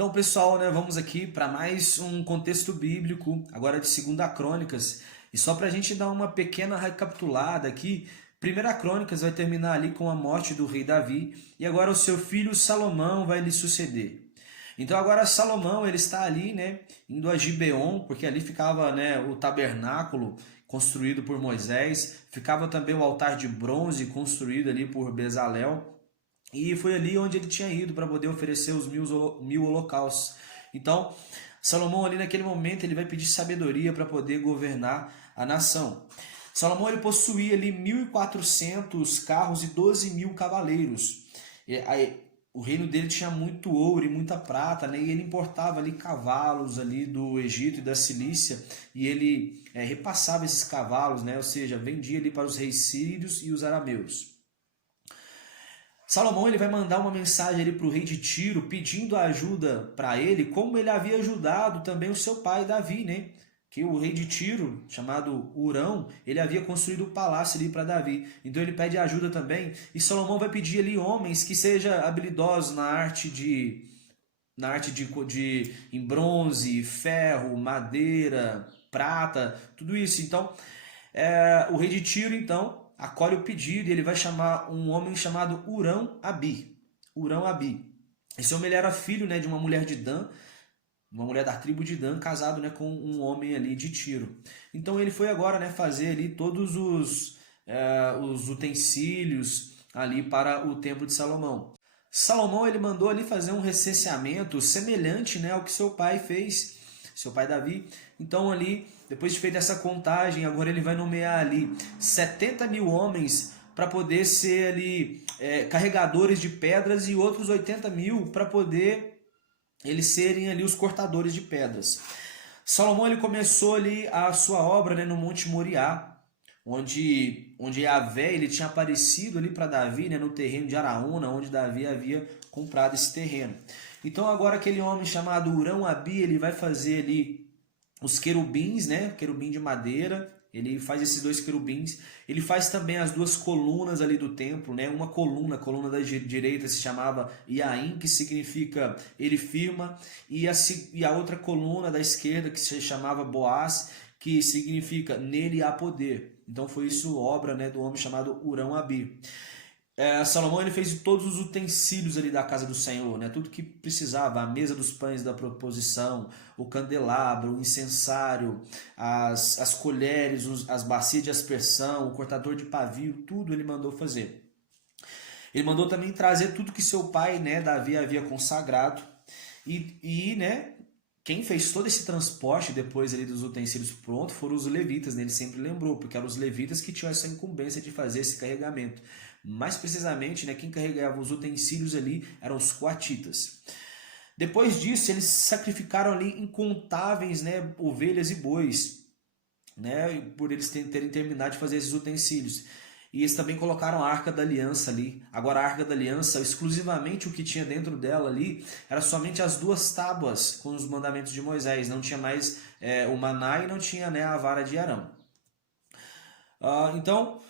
Então, pessoal, né, vamos aqui para mais um contexto bíblico, agora de 2 Crônicas. E só para a gente dar uma pequena recapitulada aqui, 1 Crônicas vai terminar ali com a morte do rei Davi, e agora o seu filho Salomão vai lhe suceder. Então agora Salomão ele está ali, né, indo a Gibeon, porque ali ficava, né, o tabernáculo construído por Moisés, ficava também o altar de bronze construído ali por Bezalel. E foi ali onde ele tinha ido para poder oferecer os mil holocaustos. Então, Salomão ali naquele momento ele vai pedir sabedoria para poder governar a nação. Salomão ele possuía ali 1.400 carros e 12.000 cavaleiros. O reino dele tinha muito ouro e muita prata, né? E ele importava ali cavalos ali do Egito e da Cilícia e ele repassava esses cavalos, né? Ou seja, vendia ali para os reis sírios e os arameus. Salomão ele vai mandar uma mensagem ali para o rei de Tiro pedindo ajuda para ele, como ele havia ajudado também o seu pai Davi, né? Que o rei de Tiro, chamado Hurão, ele havia construído um palácio ali para Davi. Então ele pede ajuda também. E Salomão vai pedir ali homens que sejam habilidosos na arte de em bronze, ferro, madeira, prata, tudo isso. Então o rei de Tiro então acolhe o pedido e ele vai chamar um homem chamado Hurão-Abi. Hurão-Abi. Esse homem ele era filho, né, de uma mulher de Dan, uma mulher da tribo de Dan, casado, né, com um homem ali de Tiro. Então ele foi agora, né, fazer ali todos os utensílios ali para o templo de Salomão. Salomão ele mandou ali fazer um recenseamento semelhante, né, ao que seu pai fez, seu pai Davi. Então ali, depois de feita essa contagem, agora ele vai nomear ali 70.000 homens para poder ser ali carregadores de pedras e outros 80.000 para poder eles serem ali os cortadores de pedras. Salomão ele começou ali a sua obra, né, no Monte Moriá, onde Yahvé ele tinha aparecido ali para Davi, né, no terreno de Araúna, onde Davi havia comprado esse terreno. Então agora aquele homem chamado Hurão-Abi, ele vai fazer ali os querubins, né, querubim de madeira. Ele faz esses 2 querubins. Ele faz também as 2 colunas ali do templo, né? Uma coluna, a coluna da direita se chamava Iaim, que significa ele firma, e a outra coluna da esquerda que se chamava Boaz, que significa nele há poder. Então foi isso obra, né, do homem chamado Hurão-Abi. Salomão ele fez todos os utensílios ali da casa do Senhor, né? Tudo que precisava, a mesa dos pães da proposição, o candelabro, o incensário, as colheres, as bacias de aspersão, o cortador de pavio, tudo ele mandou fazer. Ele mandou também trazer tudo que seu pai, né, Davi havia consagrado né, quem fez todo esse transporte depois ali dos utensílios prontos foram os levitas, né? Ele sempre lembrou, porque eram os levitas que tinham essa incumbência de fazer esse carregamento. Mais precisamente, né, quem carregava os utensílios ali eram os coatitas. Depois disso, eles sacrificaram ali incontáveis, né, ovelhas e bois, né, por eles terem terminado de fazer esses utensílios. E eles também colocaram a Arca da Aliança ali. Agora a Arca da Aliança, exclusivamente o que tinha dentro dela ali, era somente as 2 tábuas com os mandamentos de Moisés. Não tinha mais o maná e não tinha, né, a vara de Arão. Então,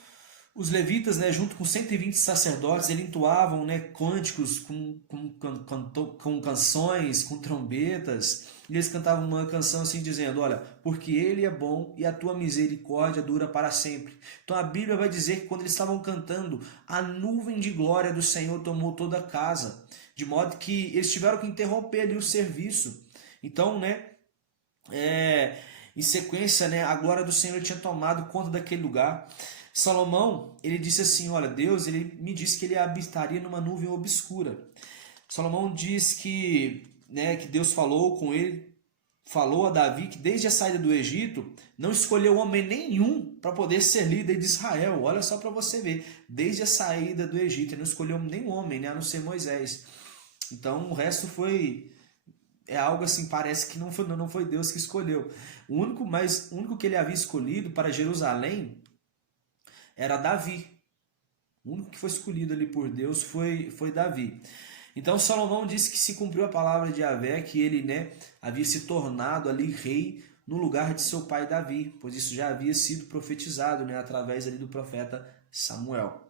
os levitas, né, junto com 120 sacerdotes, eles entoavam, né, cânticos com canções, com trombetas. E eles cantavam uma canção assim dizendo, olha, porque ele é bom e a tua misericórdia dura para sempre. Então a Bíblia vai dizer que quando eles estavam cantando, a nuvem de glória do Senhor tomou toda a casa, de modo que eles tiveram que interromper ali o serviço. Então, né, em sequência, né, a glória do Senhor tinha tomado conta daquele lugar. Salomão, ele disse assim, olha, Deus ele me disse que ele habitaria numa nuvem obscura. Salomão diz que Deus falou com ele, falou a Davi que desde a saída do Egito não escolheu homem nenhum para poder ser líder de Israel. Olha só para você ver, desde a saída do Egito ele não escolheu nenhum homem, né, a não ser Moisés. Então o resto é algo assim, parece que não foi Deus que escolheu. O único que ele havia escolhido para Jerusalém era Davi. O único que foi escolhido ali por Deus foi Davi. Então Salomão disse que se cumpriu a palavra de Yahvé, que ele, né, havia se tornado ali rei no lugar de seu pai Davi, pois isso já havia sido profetizado, né, através ali do profeta Samuel.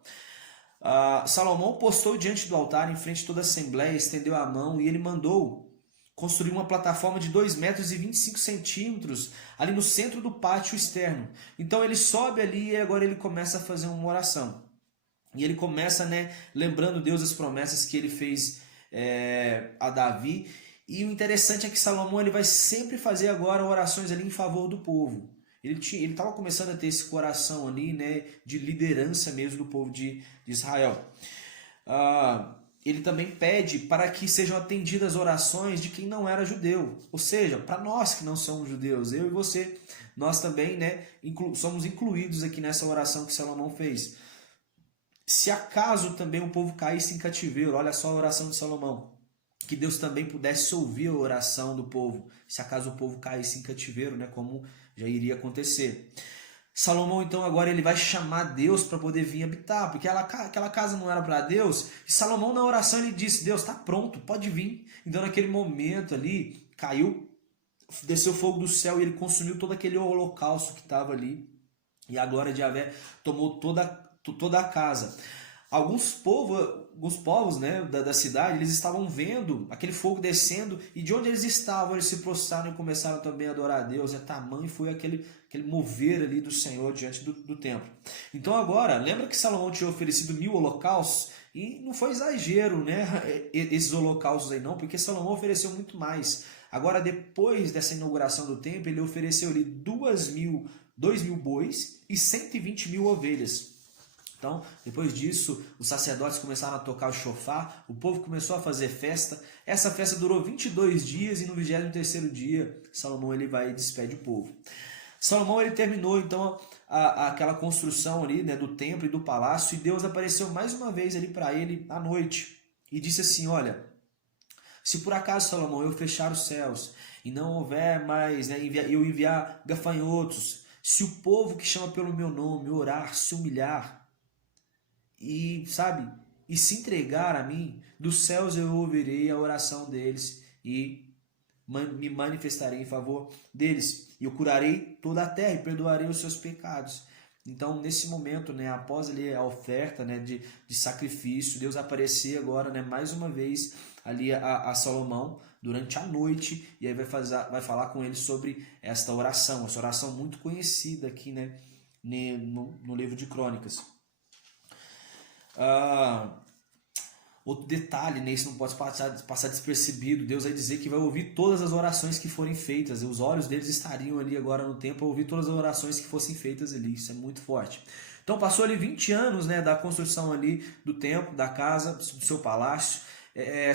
Salomão postou diante do altar, em frente de toda a assembleia, estendeu a mão e ele mandou construiu uma plataforma de 2 metros e 25 centímetros ali no centro do pátio externo. Então ele sobe ali e agora ele começa a fazer uma oração. E ele começa, né, lembrando Deus as promessas que ele fez a Davi. E o interessante é que Salomão ele vai sempre fazer agora orações ali em favor do povo. Ele estava começando a ter esse coração ali, né, de liderança mesmo do povo de Israel. Ele também pede para que sejam atendidas as orações de quem não era judeu. Ou seja, para nós que não somos judeus, eu e você, nós também, né, somos incluídos aqui nessa oração que Salomão fez. Se acaso também o povo caísse em cativeiro, olha só a oração de Salomão, que Deus também pudesse ouvir a oração do povo, se acaso o povo caísse em cativeiro, né, como já iria acontecer. Salomão então agora ele vai chamar Deus para poder vir habitar, porque aquela casa não era para Deus, e Salomão na oração ele disse, Deus está pronto, pode vir. Então naquele momento ali, desceu fogo do céu e ele consumiu todo aquele holocausto que estava ali, e a glória de Yahvé tomou toda a casa. Alguns povos, né, da cidade, eles estavam vendo aquele fogo descendo, e de onde eles estavam, eles se prostraram e começaram também a adorar a Deus. Tamanho foi aquele mover ali do Senhor diante do templo. Então agora, lembra que Salomão tinha oferecido 1000 holocaustos? E não foi exagero, né, esses holocaustos aí não, porque Salomão ofereceu muito mais. Agora, depois dessa inauguração do templo, ele ofereceu ali 2.000 bois e 120.000 ovelhas. Então, depois disso, os sacerdotes começaram a tocar o chofar, o povo começou a fazer festa. Essa festa durou 22 dias e no 23º dia, Salomão ele vai e despede o povo. Salomão ele terminou então aquela construção ali, né, do templo e do palácio, e Deus apareceu mais uma vez ali para ele à noite e disse assim, olha, se por acaso, Salomão, eu fechar os céus e não houver mais, né, eu enviar gafanhotos, se o povo que chama pelo meu nome orar, se humilhar, e se entregar a mim, dos céus eu ouvirei a oração deles e me manifestarei em favor deles, e eu curarei toda a terra e perdoarei os seus pecados. Então nesse momento, né, após ali a oferta, né, de sacrifício, Deus aparecer agora, né, mais uma vez ali a Salomão durante a noite, e aí vai falar com ele sobre essa oração muito conhecida aqui, né, no livro de Crônicas. Outro detalhe, né, isso não pode passar despercebido. Deus vai dizer que vai ouvir todas as orações que forem feitas, e os olhos deles estariam ali agora no templo a ouvir todas as orações que fossem feitas ali. Isso é muito forte. Então passou ali 20 anos, né, da construção ali do templo, da casa, do seu palácio.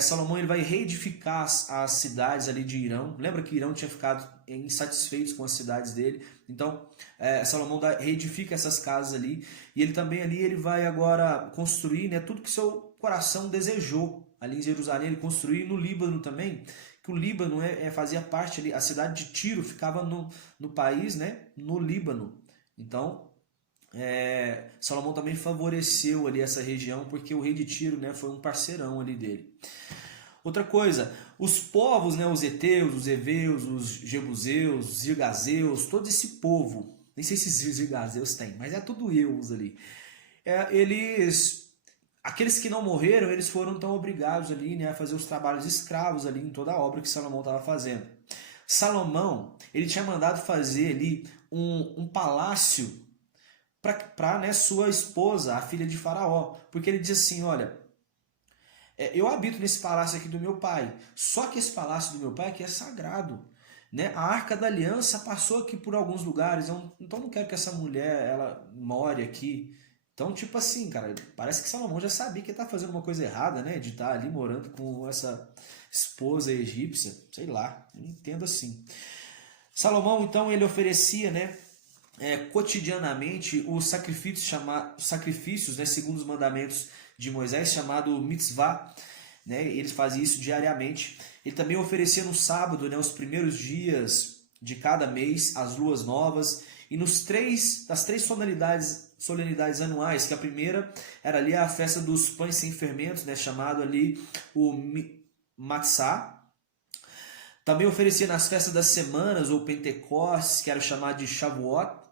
Salomão ele vai reedificar as cidades ali de Irão. Lembra que Irão tinha ficado insatisfeito com as cidades dele. Então Salomão reedifica essas casas ali, e ele também ali ele vai agora construir, né, tudo que seu coração desejou ali em Jerusalém. Ele construiu no Líbano também, que o Líbano fazia parte ali, a cidade de Tiro ficava no país, né, no Líbano. Então Salomão também favoreceu ali essa região, porque o rei de Tiro, né, foi um parceirão ali dele. Outra coisa, os povos, né, os heteus, os heveus, os jebuseus, os girgazeus, todo esse povo, nem sei se os girgazeus tem, mas é tudo eus ali. Aqueles que não morreram, eles foram então obrigados ali, né, a fazer os trabalhos escravos ali em toda a obra que Salomão estava fazendo. Salomão, ele tinha mandado fazer ali um palácio para, né, sua esposa, a filha de Faraó, porque ele diz assim, olha, eu habito nesse palácio aqui do meu pai, só que esse palácio do meu pai aqui é sagrado, né? A Arca da Aliança passou aqui por alguns lugares, então não quero que essa mulher ela more aqui. Então, tipo assim, cara, parece que Salomão já sabia que ele estava fazendo uma coisa errada, né? De estar ali morando com essa esposa egípcia, sei lá, eu entendo assim. Salomão, então, ele oferecia, né, cotidianamente os sacrifícios, né, segundo os mandamentos de Moisés, chamado mitzvah, né, eles faziam isso diariamente. Ele também oferecia no sábado, né, os primeiros dias de cada mês, as luas novas, e das três solenidades anuais, que a primeira era ali a festa dos pães sem fermentos, né, chamado ali o Matzah. Também oferecia nas festas das semanas, ou Pentecostes, que era chamado de Shavuot,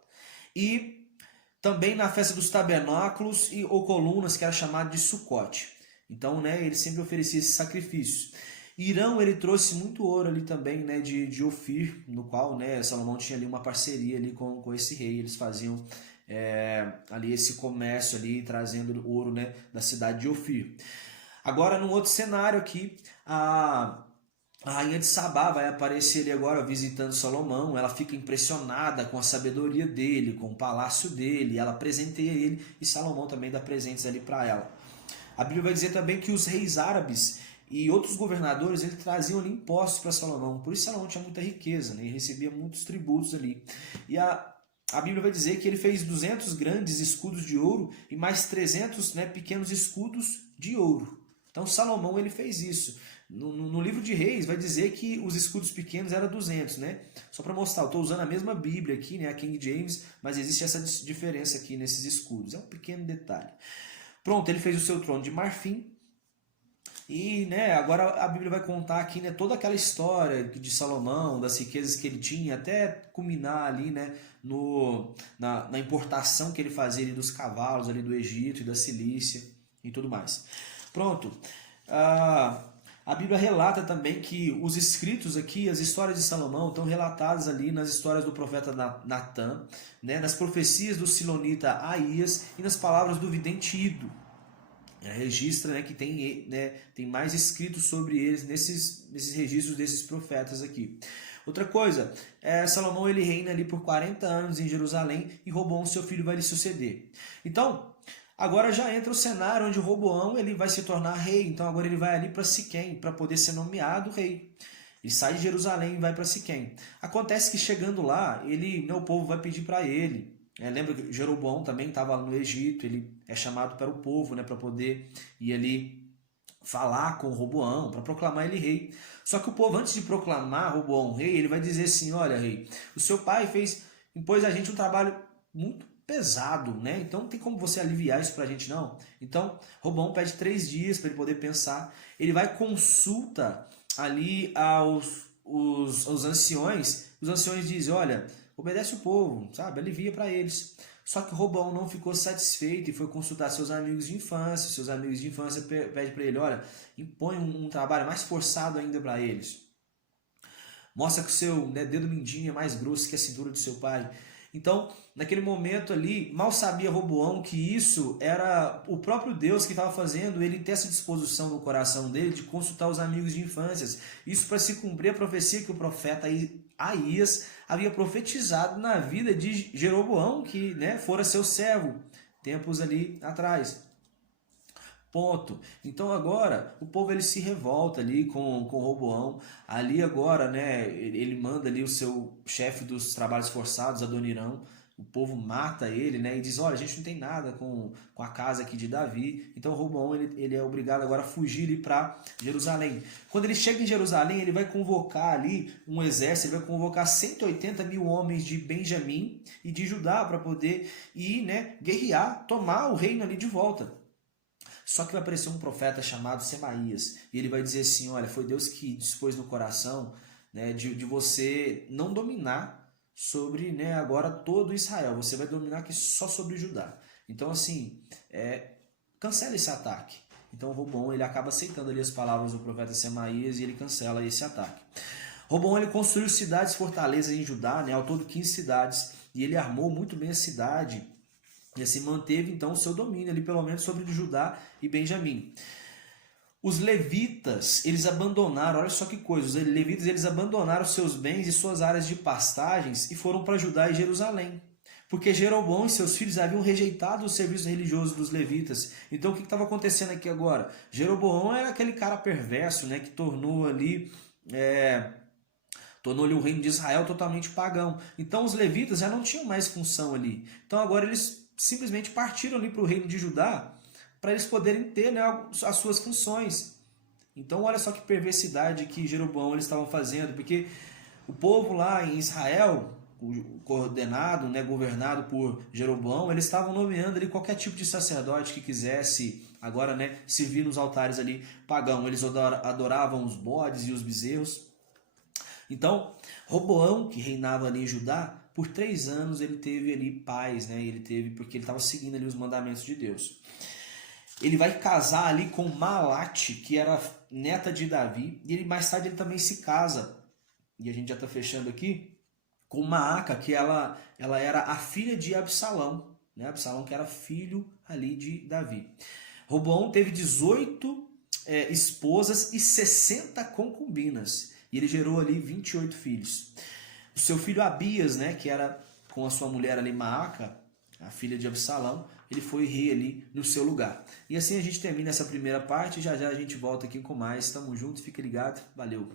e também na festa dos tabernáculos ou colunas, que era chamado de Sukkot. Então, né, ele sempre oferecia esses sacrifícios. Irão, ele trouxe muito ouro ali também, né, de Ofir, no qual, né, Salomão tinha ali uma parceria ali com esse rei, eles faziam ali esse comércio ali, trazendo ouro, né, da cidade de Ofir. Agora, num outro cenário aqui, a rainha de Sabá vai aparecer ali agora visitando Salomão, ela fica impressionada com a sabedoria dele, com o palácio dele, ela presenteia ele e Salomão também dá presentes ali para ela. A Bíblia vai dizer também que os reis árabes e outros governadores eles traziam ali impostos para Salomão, por isso Salomão tinha muita riqueza, né, e recebia muitos tributos ali. E a Bíblia vai dizer que ele fez 200 grandes escudos de ouro e mais 300, né, pequenos escudos de ouro. Então Salomão ele fez isso. No livro de Reis vai dizer que os escudos pequenos eram 200, né? Só para mostrar, eu estou usando a mesma Bíblia aqui, né, a King James, mas existe essa diferença aqui nesses escudos. É um pequeno detalhe. Pronto, ele fez o seu trono de marfim. E, né, agora a Bíblia vai contar aqui, né, toda aquela história de Salomão, das riquezas que ele tinha, até culminar ali, né, na importação que ele fazia ali dos cavalos ali do Egito e da Cilícia e tudo mais. Pronto. A Bíblia relata também que os escritos aqui, as histórias de Salomão, estão relatadas ali nas histórias do profeta Natã, né, nas profecias do silonita Aías e nas palavras do vidente Ido. Registra, né, que tem mais escritos sobre eles nesses registros desses profetas aqui. Outra coisa, Salomão ele reina ali por 40 anos em Jerusalém e Roboão, seu filho, vai lhe suceder. Então, agora já entra o cenário onde Roboão ele vai se tornar rei. Então agora ele vai ali para Siquém para poder ser nomeado rei. Ele sai de Jerusalém e vai para Siquém. Acontece que chegando lá, o povo vai pedir para ele. Lembra que Jeroboão também estava no Egito, ele é chamado para o povo, né, para poder ir ali falar com Roboão, para proclamar ele rei. Só que o povo, antes de proclamar Roboão rei, ele vai dizer assim: olha, rei, o seu pai impôs a gente um trabalho muito pesado, né? Então não tem como você aliviar isso para a gente, não. Então Roboão pede 3 dias para ele poder pensar. Ele vai consulta ali os anciões. Os anciões dizem: olha, obedece o povo, sabe? Alivia para eles. Só que Roboão não ficou satisfeito e foi consultar seus amigos de infância. Seus amigos de infância pedem para ele: olha, impõe um trabalho mais forçado ainda para eles. Mostra que o seu dedo mindinho é mais grosso que a cintura do seu pai. Então, naquele momento ali, mal sabia Roboão que isso era o próprio Deus que estava fazendo ele ter essa disposição no coração dele de consultar os amigos de infância. Isso para se cumprir a profecia que o profeta Aías havia profetizado na vida de Jeroboão, que, né, fora seu servo tempos ali atrás. Ponto. Então agora o povo ele se revolta ali com Roboão. Ali agora, né, ele manda ali o seu chefe dos trabalhos forçados, Adonirão. O povo mata ele, né, e diz: olha, a gente não tem nada com a casa aqui de Davi. Então Roboão ele é obrigado agora a fugir para Jerusalém. Quando ele chega em Jerusalém, ele vai convocar ali um exército, ele vai convocar 180 mil homens de Benjamim e de Judá para poder ir, né, guerrear, tomar o reino ali de volta. Só que vai aparecer um profeta chamado Semaías, e ele vai dizer assim: olha, foi Deus que dispôs no coração, né, de você não dominar sobre, né, agora todo Israel, você vai dominar aqui só sobre Judá. Então assim, cancela esse ataque. Então Roboão ele acaba aceitando ali as palavras do profeta Semaías e ele cancela esse ataque. Roboão ele construiu cidades, fortalezas em Judá, né, ao todo 15 cidades, e ele armou muito bem a cidade. E assim manteve então o seu domínio ali, pelo menos sobre Judá e Benjamim. Os levitas, eles abandonaram, olha só que coisa, os levitas eles abandonaram seus bens e suas áreas de pastagens e foram para Judá e Jerusalém. Porque Jeroboão e seus filhos haviam rejeitado o serviço religioso dos levitas. Então o que estava acontecendo aqui agora? Jeroboão era aquele cara perverso, né, que tornou ali o reino de Israel totalmente pagão. Então os levitas já não tinham mais função ali. Então agora eles simplesmente partiram ali para o reino de Judá para eles poderem ter, né, as suas funções. Então olha só que perversidade que Jeroboão eles estavam fazendo, porque o povo lá em Israel, coordenado, né, governado por Jeroboão, eles estavam nomeando ali qualquer tipo de sacerdote que quisesse agora, né, servir nos altares ali pagão. Eles adoravam os bodes e os bezerros. Então Roboão, que reinava ali em Judá, por 3 anos ele teve ali paz, né? Porque ele estava seguindo ali os mandamentos de Deus. Ele vai casar ali com Malate, que era neta de Davi, e ele, mais tarde ele também se casa, e a gente já está fechando aqui, com Maaca, que ela era a filha de Absalão, né? Absalão que era filho ali de Davi. Roboão teve 18 esposas e 60 concubinas, e ele gerou ali 28 filhos. O seu filho Abias, né, que era com a sua mulher ali Maaca, a filha de Absalão, ele foi rei ali no seu lugar. E assim a gente termina essa primeira parte, já já a gente volta aqui com mais. Tamo junto, fica ligado, valeu!